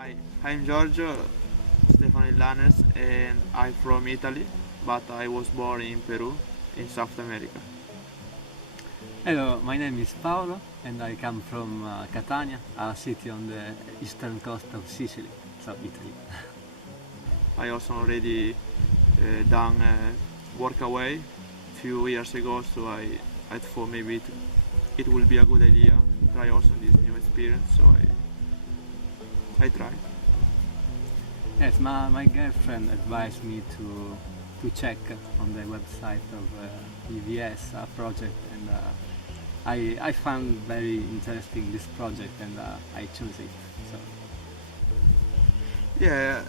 I'm Giorgio Stefano Illanes and I'm from Italy, but I was born in Peru, in South America. Hello, my name is Paolo and I come from Catania, a city on the eastern coast of Sicily, so Italy. I also already done work away a few years ago, so I thought maybe it will be a good idea try also this new experience, so I tried. Yes, my girlfriend advised me to check on the website of EVS project, and I found very interesting this project, and I chose it. So Yeah,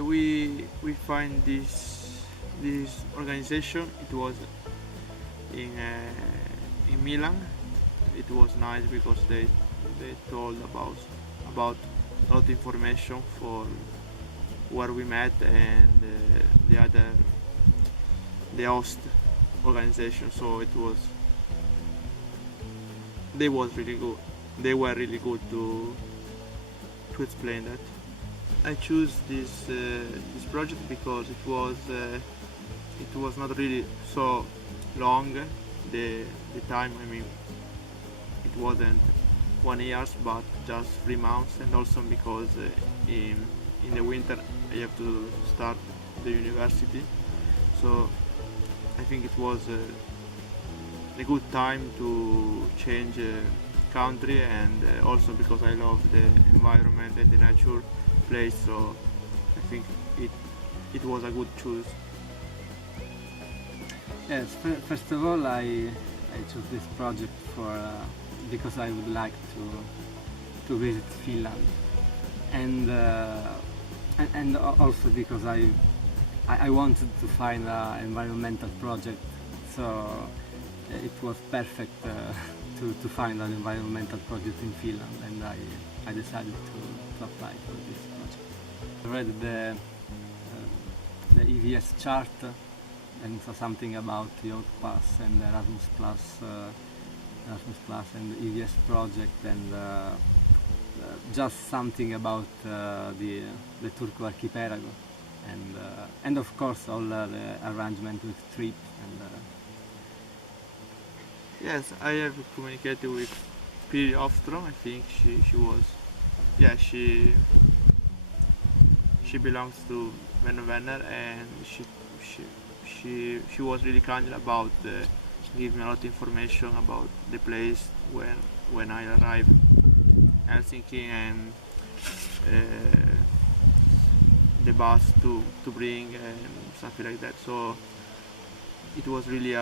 we find this organization. It was in Milan. It was nice because they told about a lot of information for where we met and the host organization. So they was really good. They were really good to explain that. I choose this project because it was not really so long. The time, I mean, it wasn't 1 year, but just 3 months, and also because in the winter I have to start the university. So I think it was a good time to change country, and also because I love the environment and the nature place, so I think it was a good choice. yes, first of all, I chose this project because I would like to visit Finland, and also because I wanted to find an environmental project, so it was perfect to find an environmental project in Finland, and I decided to apply for this project. I read the EVS chart and saw something about Youth Pass and Erasmus Plus and the EVS project, and just something about the Turku Archipelago, and of course all the arrangement with trip and. Yes, I have communicated with Piri Ofstrom. I think she was, yeah, she belongs to Vänö Vänner, and she was really kind about give me a lot of information about the place when I arrived Helsinki, and the bus to bring and something like that. So it was really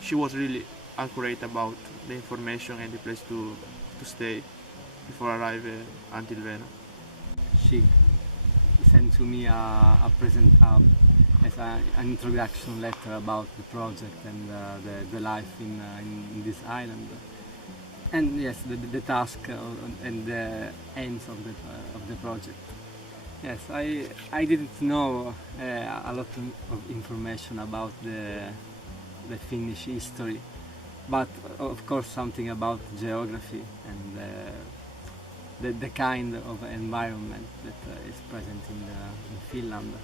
she was really accurate about the information and the place to stay before I arrive until Vänö. She sent to me a present as an introduction letter about the project and the life in this island, and yes, the task and the aims of the project. Yes, I didn't know a lot of information about the Finnish history, but of course something about geography and the kind of environment that is present in Finland.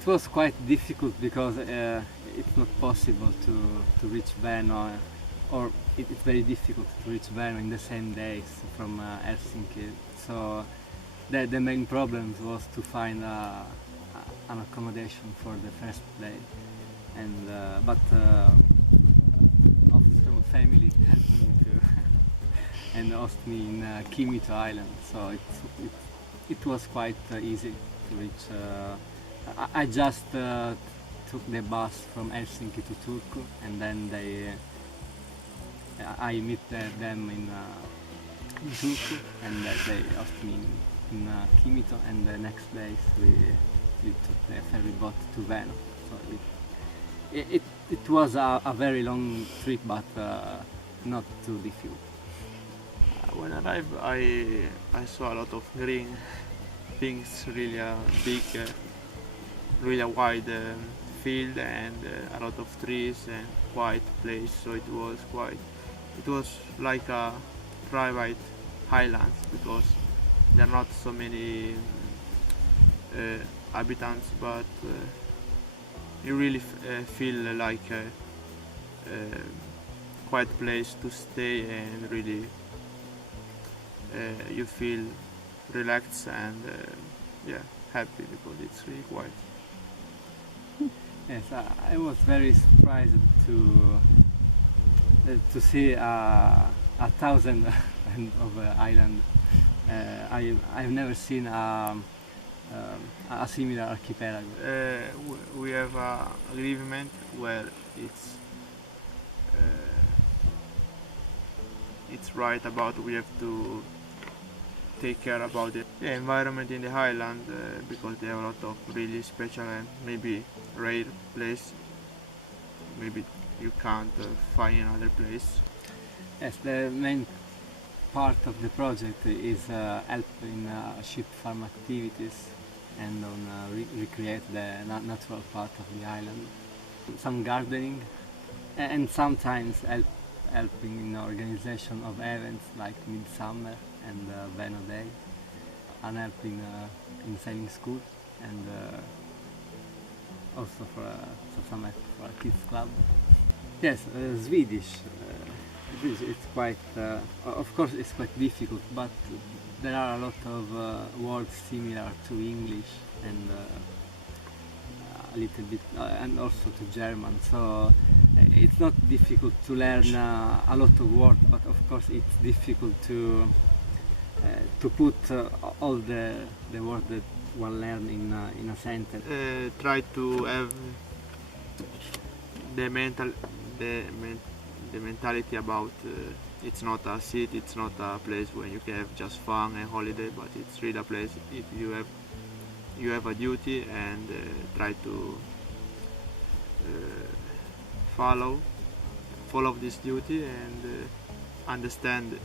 It was quite difficult because it's not possible to reach Vänö, or it's very difficult to reach Vänö in the same days from Helsinki. So the main problem was to find an accommodation for the first day, and but Ofstrom family helped me to and host me in Kimito Island, so it was quite easy to reach. I just took the bus from Helsinki to Turku, and then I meet them in Turku, and they asked me in Kimito, and the next day we took the ferry boat to Vänö. So it was a very long trip, but not too difficult. When I arrived, I saw a lot of green things, really big, really wide field, and a lot of trees and quiet place. So it was like a private highlands, because there are not so many inhabitants, but you really feel like a quiet place to stay, and really you feel relaxed and yeah, happy because it's really quiet. Yes, I was very surprised to see 1,000 of island. I've never seen a similar archipelago. We have an agreement where it's right about we have to take care about the environment in the island because they have a lot of really special and maybe rare place maybe you can't find in other place. Yes, the main part of the project is help in sheep farm activities and on recreate the natural part of the island. Some gardening and sometimes helping in organization of events like Midsummer and Vänö Day, and helping in sailing school, and also for some help for a kids club. Yes, Swedish. It's quite, of course, it's quite difficult, but there are a lot of words similar to English and a little bit, and also to German. So it's not difficult to learn a lot of words, but of course it's difficult to put all the words that one learns in a sentence. Try to have the mentality about it's not a city, it's not a place where you can have just fun and holiday, but it's really a place if you have a duty, and try to follow this duty and understand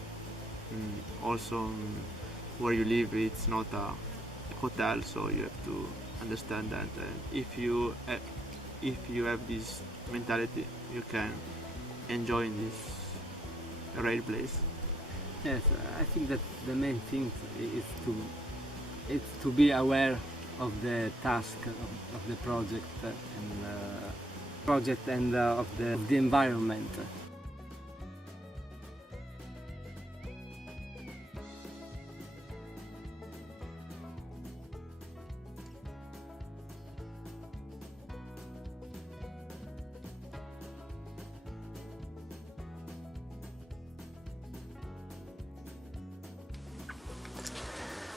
also where you live. It's not a hotel, so you have to understand that if you have this mentality, you can enjoy in this rare place. Yes, I think that the main thing is to be aware of the task of the project and of the environment.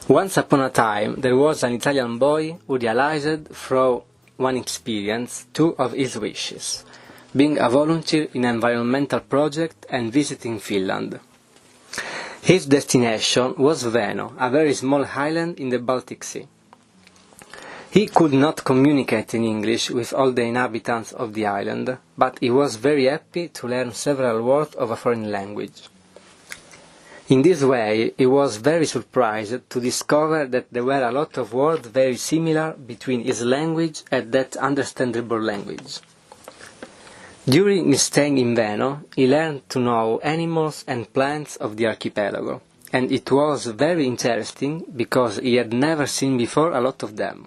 Once upon a time, there was an Italian boy who realized through one experience two of his wishes, being a volunteer in an environmental project and visiting Finland. His destination was Vänö, a very small island in the Baltic Sea. He could not communicate in English with all the inhabitants of the island, but he was very happy to learn several words of a foreign language. In this way, he was very surprised to discover that there were a lot of words very similar between his language and that understandable language. During his stay in Vänö, he learned to know animals and plants of the archipelago, and it was very interesting because he had never seen before a lot of them.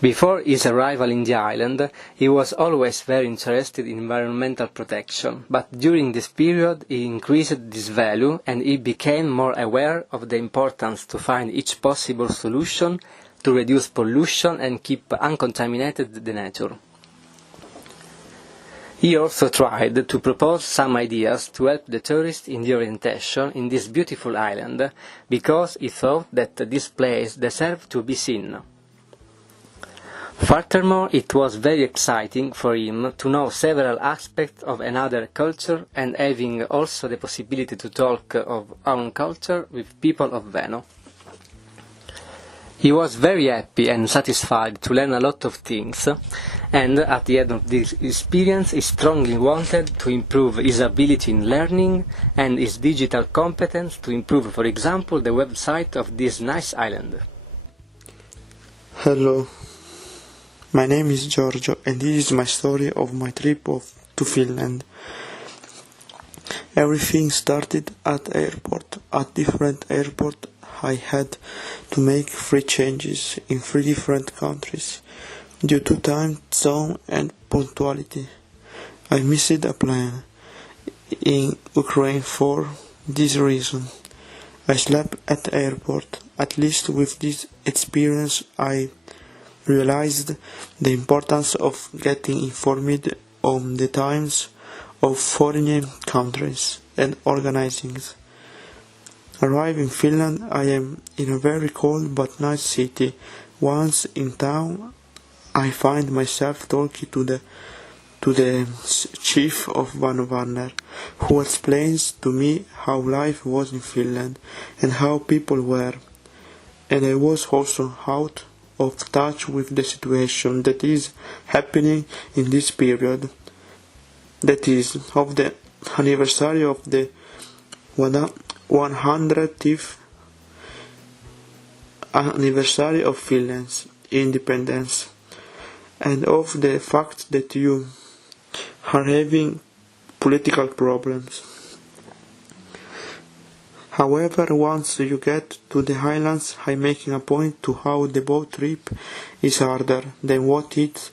Before his arrival in the island, he was always very interested in environmental protection, but during this period he increased this value and he became more aware of the importance to find each possible solution to reduce pollution and keep uncontaminated the nature. He also tried to propose some ideas to help the tourists in the orientation in this beautiful island, because he thought that this place deserved to be seen. Furthermore, it was very exciting for him to know several aspects of another culture and having also the possibility to talk of own culture with people of Vänö. He was very happy and satisfied to learn a lot of things, and at the end of this experience he strongly wanted to improve his ability in learning and his digital competence to improve, for example, the website of this nice island. Hello. My name is Giorgio, and this is my story of my trip to Finland. Everything started at airport. At different airport, I had to make 3 changes in 3 different countries due to time zone and punctuality. I missed a plane in Ukraine for this reason. I slept at the airport. At least with this experience I realized the importance of getting informed on the times of foreign countries and organizing. Arrived in Finland, I am in a very cold but nice city. Once in town, I find myself talking to the chief of Vänö Vänner, who explains to me how life was in Finland and how people were. And I was also out of touch with the situation that is happening in this period, that is, of the anniversary of the 100th anniversary of Finland's independence, and of the fact that you are having political problems. However, once you get to the islands, I'm making a point to how the boat trip is harder than what it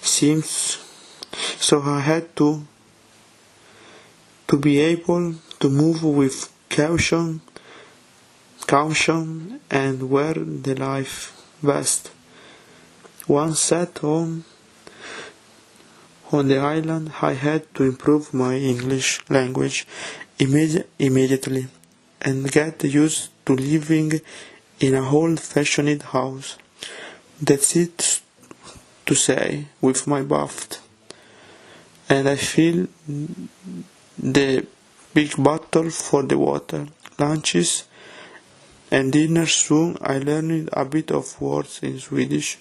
seems. So I had to be able to move with caution and wear the life vest. Once set on the island, I had to improve my English language immediately and get used to living in a old-fashioned house. That's it to say, with my bath. And I feel the big battle for the water. Lunches and dinner soon I learned a bit of words in Swedish,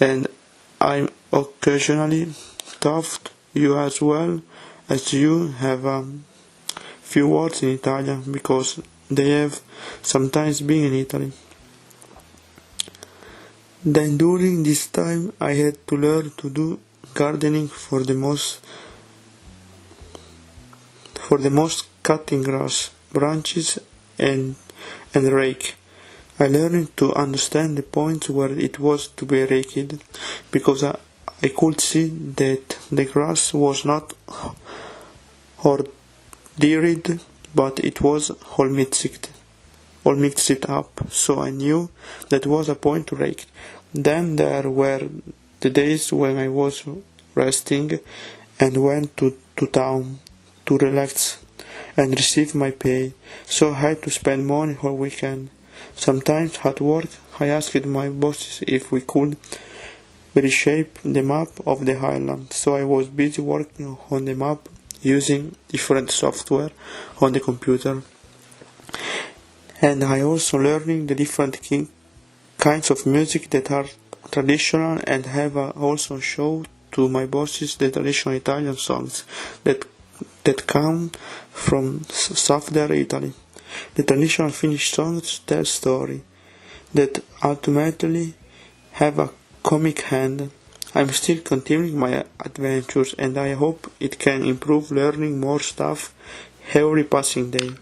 and I occasionally taught you as well as you have a few words in Italian, because they have sometimes been in Italy. Then during this time I had to learn to do gardening for the most cutting grass, branches and rake. I learned to understand the points where it was to be raked, because I could see that the grass was not ordered, but it was all mixed up, so I knew that was a point to rake. Then there were the days when I was resting and went to town to relax and receive my pay, so I had to spend money all weekend. Sometimes at work I asked my bosses if we could reshape the map of the island, so I was busy working on the map using different software on the computer. And I also learning the different kinds of music that are traditional, and have also shown to my bosses the traditional Italian songs that come from southern Italy. The traditional Finnish songs tell stories that ultimately have a comic hand. I'm still continuing my adventures, and I hope it can improve learning more stuff every passing day.